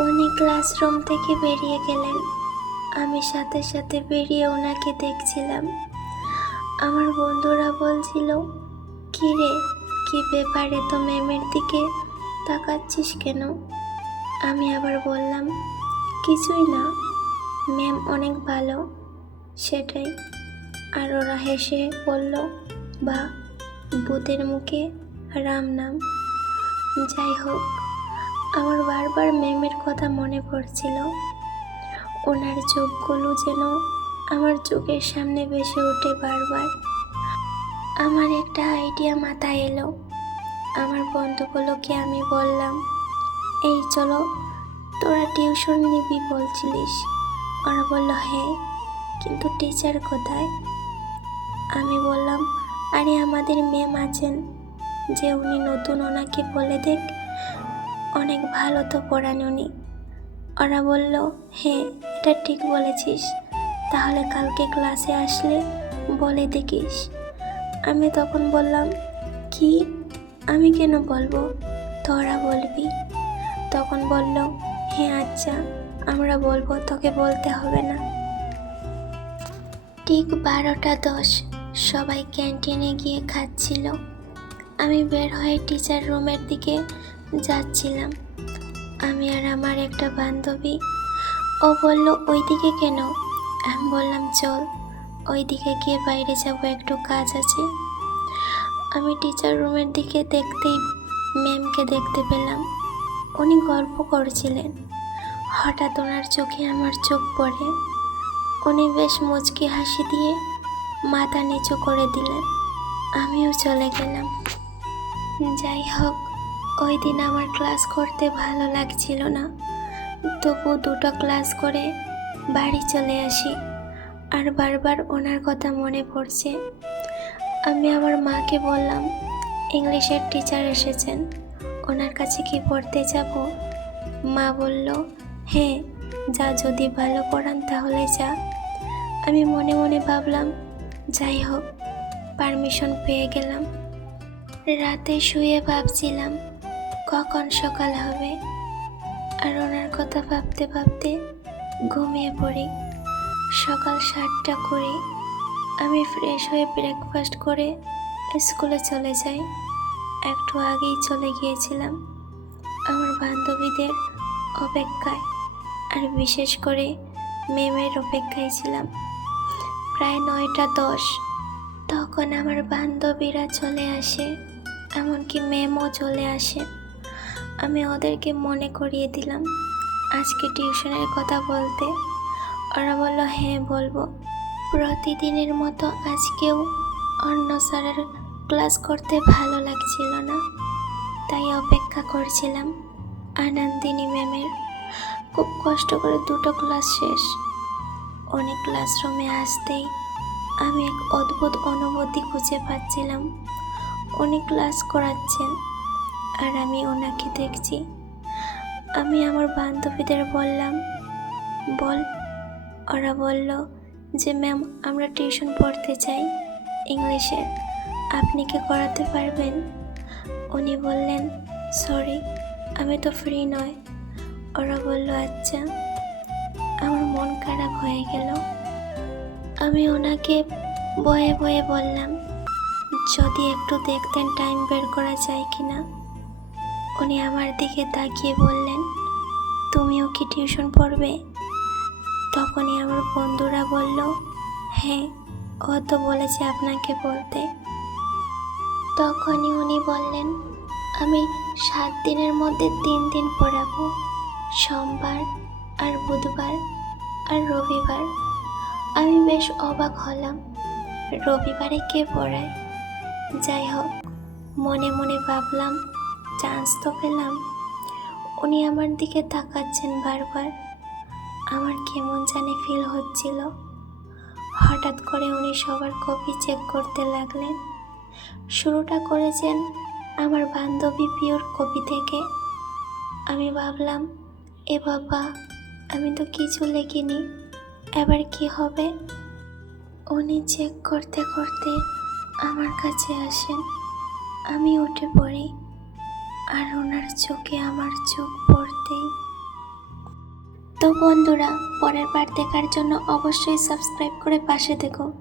উনি ক্লাসরুম থেকে বেরিয়ে গেলেন। আমি সাথে সাথে বেরিয়ে ওনাকে দেখছিলাম। আমার বন্ধুরা বলছিল, কি রে, কি ব্যাপারে তো ম্যামের দিকে তাকাচ্ছিস কেন? আমি আবার বললাম, কিছুই না, ম্যাম অনেক ভালো, সেটাই। আর ওরা হেসে বলল বা ভূতের মুখে রাম নাম। যাই হোক আমার বারবার ম্যামের কথা মনে পড়ছিল। ওনার চোখগুলো যেন আমার চোখের সামনে ভেসে ওঠে বারবার। আমার একটা আইডিয়া মাথায় এলো। আমার বন্ধুগুলোকে আমি বললাম, এই চলো, তোরা টিউশন নিবি বলছিলিস। ওরা বলল হ্যাঁ কিন্তু টিচার কোথায়? আমি বললাম, আরে আমাদের ম্যাম আছেন। যে উনি নতুন ওনাকে বলে দেখ অনেক ভালো তো পড়ান উনি ওরা বলল হ্যাঁ এটা ঠিক বলেছিস। তাহলে কালকে ক্লাসে আসলে বলে দেখিস। আমি তখন বললাম, কি? আমি কেন বলব? তোরা বলবি? তখন বলল হ্যাঁ আচ্ছা আমরা বলব, তোকে বলতে হবে না। ঠিক বারোটা দশ, সবাই ক্যান্টিনে গিয়ে খাচ্ছিল। আমি বের হয়ে টিচার রুমের দিকে যাচ্ছিলাম। আমি আর আমার একটা বান্ধবী। ও বলল, ওইদিকে কেন? আমি বললাম, চল, ওইদিকে গিয়ে বাইরে যাব, একটু কাজ আছে। আমি টিচার রুমের দিকে দেখতেই ম্যামকে দেখতে পেলাম। উনি গল্প করছিলেন। হঠাৎ ওনার চোখে আমার চোখ পড়ে। উনি বেশ মুচকি হাসি দিয়ে মাথা নিচু করে দিলেন। আমিও চলে গেলাম। যাই হোক ওই দিন আমার ক্লাস করতে ভালো লাগছিল না। তবু দুটো ক্লাস করে বাড়ি চলে আসি। আর বারবার ওনার কথা মনে পড়ছে। আমি আমার মাকে বললাম, ইংলিশের টিচার এসেছেন। ওনার কাছে কি পড়তে যাব? মা বলল হ্যাঁ যা যদি ভালো পড়ান তাহলে যা। আমি মনে মনে ভাবলাম, যাই হোক, পারমিশন পেয়ে গেলাম। রাতে শুয়ে ভাবছিলাম কখন সকাল হবে? আর ওনার কথা ভাবতে ভাবতে ঘুমিয়ে পড়ি। সকাল সাতটা কুড়ি আমি ফ্রেশ হয়ে ব্রেকফাস্ট করে স্কুলে চলে যাই। একটু আগেই চলে গিয়েছিলাম আমার বান্ধবীদের অপেক্ষায়। আর বিশেষ করে মেমের অপেক্ষায় ছিলাম। প্রায় নয়টা দশ। তখন আমার বান্ধবীরা চলে আসে, এমনকি মেমও চলে আসে। আমি ওদেরকে মনে করিয়ে দিলাম আজকে টিউশনের কথা বলতে। ওরা বলল হ্যাঁ বলব। প্রতিদিনের মতো আজকেও অন্য স্যারের ক্লাস করতে ভালো লাগছিল না। তাই অপেক্ষা করছিলাম আনন্দিনী ম্যামের। খুব কষ্ট করে দুটো ক্লাস শেষ। অনেক ক্লাসরুমে আসতেই আমি এক অদ্ভুত অনুভূতি খুঁজে পাচ্ছিলাম। উনি ক্লাস করাচ্ছেন। আর আমি ওনাকে দেখছি। আমি আমার বান্ধবীদের বললাম, বল। ওরা বলল যে, ম্যাম, আমরা টিউশন পড়তে চাই ইংলিশের আপনি কি করাতে পারবেন? উনি বললেন, সরি, আমি তো ফ্রি নয়। ওরা বলল আচ্ছা। আমার মন খারাপ হয়ে গেল। আমি ওনাকে বয়ে বয়ে বললাম, যদি একটু দেখতেন, টাইম বের করা যায় কি না উনি আমার দিকে তাকিয়ে বললেন, তুমিও কি টিউশন পড়বে? তখনই আমার বন্ধুরা বলল হ্যাঁ ও তো বলেছে আপনাকে বলতে তখনই উনি বললেন, আমি সাত দিনের মধ্যে তিন দিন পড়াবো, সোমবার আর বুধবার আর রবিবার। আমি বেশ অবাক হলাম, রবিবারে কে পড়ায়? যাই হোক, মনে মনে ভাবলাম চান্স তো পেলাম। উনি আমার দিকে তাকাচ্ছেন বারবার। আমার কেমন জানি ফিল হচ্ছিল। হঠাৎ করে উনি সবার কপি চেক করতে লাগলেন। শুরুটা করেছেন আমার বান্ধবী পিওর কপি থেকে। আমি ভাবলাম, এ বাবা, আমি তো কিছু লিখিনি। এবার কি হবে? উনি চেক করতে করতে আমার কাছে আসেন। আমি উঠে পড়ি। আর ওনার চোখে আমার চোখ পড়তেই। তো বন্ধুরা, পরের বার দেখার জন্য অবশ্যই সাবস্ক্রাইব করে পাশে দেখো